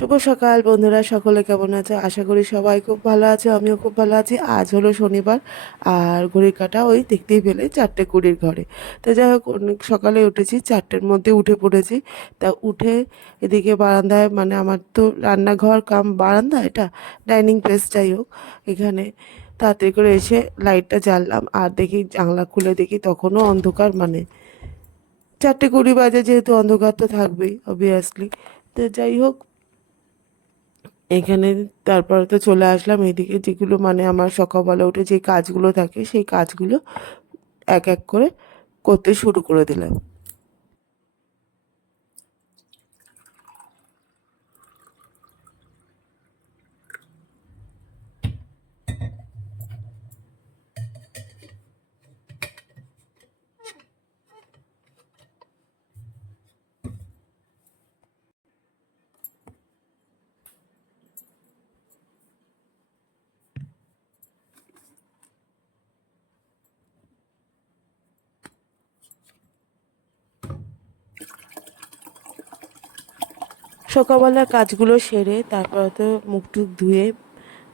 শুভ সকাল বন্ধুরা, সকলে কেমন আছে? আশা করি সবাই খুব ভালো আছে। আমিও খুব ভালো আছি। আজ হলো শনিবার, আর ঘড়ির কাঁটা ওই দেখতেই পেলে 4টে 20 ঘরে। তো যাই হোক, অনেক সকালে উঠেছি, 4টের মধ্যে উঠে পড়েছি। তা উঠে এদিকে বারান্দায়, মানে আমার তো রান্নাঘর কাম বারান্দা, এটা ডাইনিং প্লেস, যাই হোক এখানে তাড়াতাড়ি করে এসে লাইটটা জ্বাললাম, আর দেখি জানলা খুলে দেখি তখনও অন্ধকার, মানে 4টে 20 বাজে, যেহেতু অন্ধকার তো থাকবেই অবভিয়াসলি। তো যাই হোক, এখানে তারপরে তো চলে আসলাম এদিকে, যেগুলো মানে আমার সকালবেলা উঠে যে কাজগুলো থাকে সেই কাজগুলো এক এক করে করতে শুরু করে দিলাম। সকালবেলা কাজগুলো সেরে তারপর তো মুখ টুক ধুয়ে,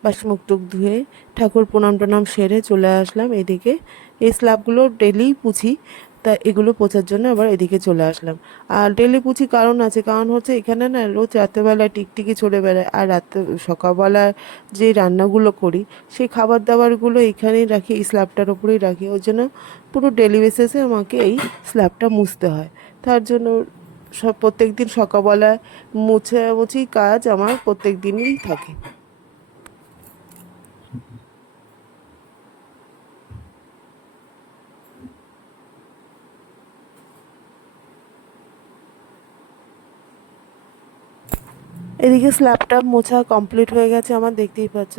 বাসি মুখ টুক ধুয়ে ঠাকুর প্রণাম টনাম সেরে চলে আসলাম এদিকে। এই স্ল্যাবগুলো ডেলি পুছি, তা এগুলো পোছার জন্য আবার এদিকে চলে আসলাম। আর ডেলি পুছি কারণ আছে, কারণ হচ্ছে এখানে না রোজ রাত্রেবেলা টিকটিকি চলে বেড়ায়, আর রাত্রে সকালবেলা যে রান্নাগুলো করি সেই খাবার দাবারগুলো এখানেই রাখি, এই স্ল্যাবটার ওপরেই রাখি। ওই জন্য পুরো ডেলি বেসিসে আমাকে এই স্ল্যাবটা মুছতে হয়। তার জন্য প্রত্যেক দিন সকালবেলায় মুছামুছি কাজ আমার প্রত্যেক দিনই থাকে। এদিকে স্ল্যাবটা মোছা কমপ্লিট হয়ে গেছে আমার, দেখতেই পাচ্ছ।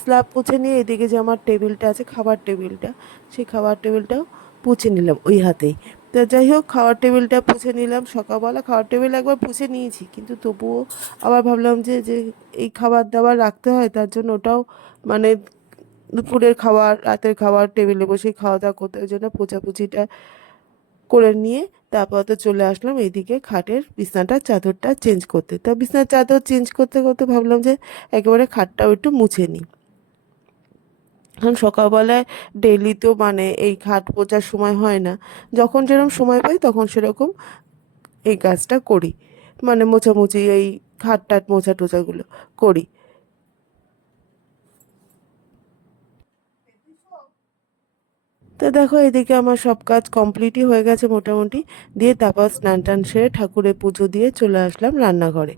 স্ল্যাব মুছে নিয়ে এদিকে যে আমার টেবিলটা আছে, খাবার টেবিলটা, সেই খাবার টেবিলটাও পুছে নিলাম ওই হাতেই। তো যাই হোক, খাবার টেবিলটা পুছে নিলাম। সকালবেলা খাবার টেবিল একবার পুছে নিয়েছি, কিন্তু তবুও আবার ভাবলাম যে যে এই খাবার দাবার রাখতে হয়, তার জন্য ওটাও মানে দুপুরের খাবার রাতের খাবার টেবিলে বসেই খাওয়া দাওয়া করতে, ওই জন্য পোছাপুছিটা করে নিয়ে তারপর তো চলে আসলাম এইদিকে খাটের বিছানাটার চাদরটা চেঞ্জ করতে। তা বিছানার চাদর চেঞ্জ করতে করতে ভাবলাম যে একেবারে খাটটাও একটু মুছে নিই। কারণ সকালবেলায় ডেইলি তো মানে এই খাট পোছার সময় হয় না, যখন যেরকম সময় পাই তখন সেরকম এই কাজটা করি, মানে মোছামুছি এই খাট টাট মোছা টোছাগুলো করি। তো দেখো, এদিকে আমার সব কাজ কমপ্লিটই হয়ে গেছে মোটামুটি। দিয়ে তারপর স্নান টান সেরে ঠাকুরের পুজো দিয়ে চলে আসলাম রান্নাঘরে।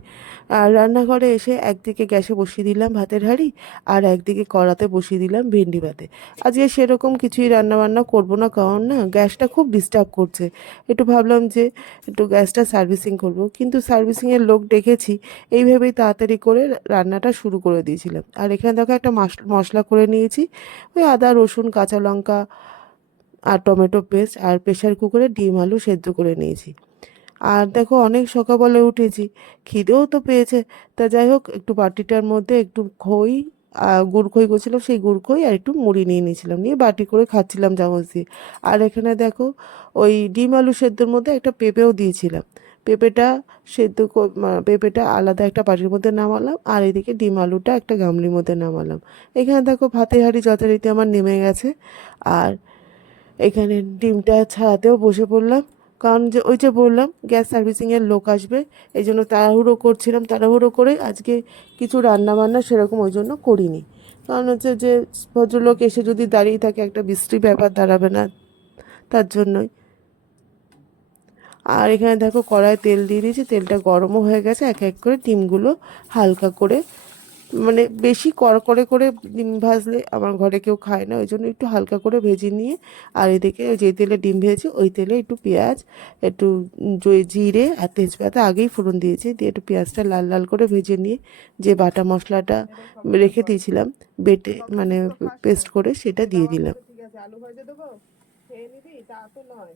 আর রান্নাঘরে এসে একদিকে গ্যাসে বসিয়ে দিলাম ভাতের হাঁড়ি, আর একদিকে কড়াতে বসিয়ে দিলাম ভেন্ডি ভাতে। আজকে সেরকম কিছুই রান্না বান্না করবো না, কারণ না গ্যাসটা খুব ডিস্টার্ব করছে। একটু ভাবলাম যে একটু গ্যাসটা সার্ভিসিং করব, কিন্তু সার্ভিসিংয়ের লোক ডেকেছি এই ভেবেই তাড়াতাড়ি করে রান্নাটা শুরু করে দিয়েছিলাম। আর এখানে দেখো একটা মশলা করে নিয়েছি, ওই আদা রসুন কাঁচা লঙ্কা আর টমেটো পেস্ট, আর প্রেশার কুকারে ডিম আলু সেদ্ধ করে নিয়েছি। আর দেখো, অনেক সকালবেলা উঠেছি, খিদেও তো পেয়েছে। তা যাই হোক, একটু বাটিটার মধ্যে একটু খই, গুড় খই করছিলাম, সেই গুড় খই আর একটু মুড়ি নিয়ে নিয়েছিলাম, নিয়ে বাটি করে খাচ্ছিলাম চামচ দিয়ে। আর এখানে দেখো, ওই ডিম আলু সেদ্ধর মধ্যে একটা পেঁপেও দিয়েছিলাম। পেঁপেটা পেঁপেটা আলাদা একটা বাটির মধ্যে নামালাম, আর এদিকে ডিম আলুটা একটা গামলির মধ্যে নামালাম। এখানে দেখো ভাতের হাঁড়ি যথারীতি আমার নেমে গেছে। আর এখানে ডিমটা ছাড়াতেও বসে পড়লাম, কারণ যে ওই যে বললাম গ্যাস সার্ভিসিংয়ের লোক আসবে, এই জন্য তাড়াহুড়ো করছিলাম। তাড়াহুড়ো করে আজকে কিছু রান্না বান্না সেরকম ওই জন্য করিনি, কারণ হচ্ছে যে ভদ্রলোক এসে যদি দাঁড়িয়ে থাকে একটা বিশ্রী ব্যাপার দাঁড়াবে না, তার জন্যই। আর এখানে দেখো কড়ায় তেল দিয়ে দিয়েছি, তেলটা গরমও হয়ে গেছে। এক এক করে ডিমগুলো হালকা করে, মানে বেশি কড়কড়ে করে ডিম ভাজলে আমার ঘরে কেউ খায় না, ওই জন্য একটু হালকা করে ভেজে নিয়ে, আর এদিকে যে তেলে ডিম ভেজেছি ওই তেলে একটু পেঁয়াজ, একটু জিরে আর তেজপাতা আগেই ফোড়ন দিয়েছি, দিয়ে একটু পেঁয়াজটা লাল লাল করে ভেজে নিয়ে যে বাটা মশলাটা রেখে দিয়েছিলাম বেটে, মানে পেস্ট করে, সেটা দিয়ে দিলাম। ঠিক আছে, আলু ভাজা দেবো, খেয়ে নিবি তা তো নয়।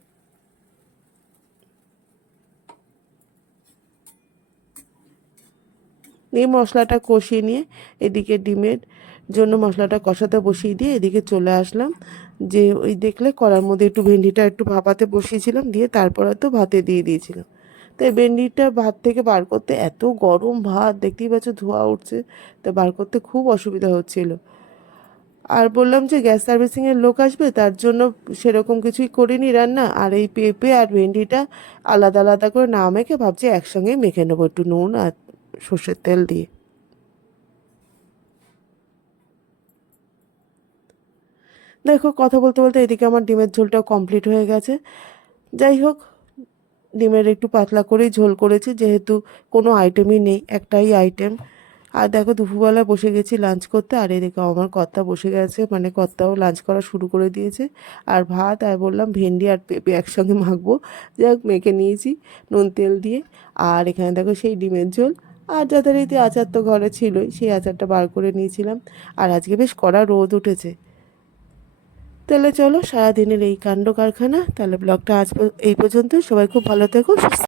এই মশলাটা কষিয়ে নিয়ে এদিকে ডিমের জন্য মশলাটা কষাতে বসিয়ে দিয়ে এদিকে চলে আসলাম। যে ওই দেখলে কড়ার মধ্যে একটু ভেন্ডিটা একটু ভাপাতে বসিয়েছিলাম, দিয়ে তারপরে তো ভাতে দিয়ে দিয়েছিলাম। তো এই ভেন্ডিটা ভাত থেকে বার করতে, এত গরম ভাত দেখতেই পাচ্ছ ধোঁয়া উঠছে, তো বার করতে খুব অসুবিধা হচ্ছিল। আর বললাম যে গ্যাস সার্ভিসিংয়ের লোক আসবে, তার জন্য সেরকম কিছুই করিনি রান্না। আর এই পেঁপে আর ভেন্ডিটা আলাদা আলাদা করে না মেখে ভাবছি একসঙ্গেই মেখে নেবো একটু নুন আর সর্ষের তেল দিয়ে। দেখো কথা বলতে বলতে এদিকে আমার ডিমের ঝোলটাও কমপ্লিট হয়ে গেছে। যাই হোক, ডিমের একটু পাতলা করেই ঝোল করেছি, যেহেতু কোনো আইটেমই নেই, একটাই আইটেম। আর দেখো দুপুরবেলা বসে গেছি লাঞ্চ করতে, আর এদিকে আমার কর্তা বসে গেছে, মানে কর্তাও লাঞ্চ করা শুরু করে দিয়েছে। আর ভাত আর বললাম ভেন্ডি আর পেঁপে একসঙ্গে মাখবো, যাই হোক মেখে নিয়েছি নুন তেল দিয়ে। আর এখানে দেখো সেই ডিমের ঝোল, আর যথারীতি আচার তো ঘরে ছিলই, সেই আচারটা বার করে নিয়েছিলাম। আর আজকে বেশ কড়া রোদ উঠেছে। তাহলে চলো সারাদিনের এই কাণ্ড কারখানা, তাহলে ব্লগটা আজ এই পর্যন্ত। সবাই খুব ভালো থেকো, সুস্থ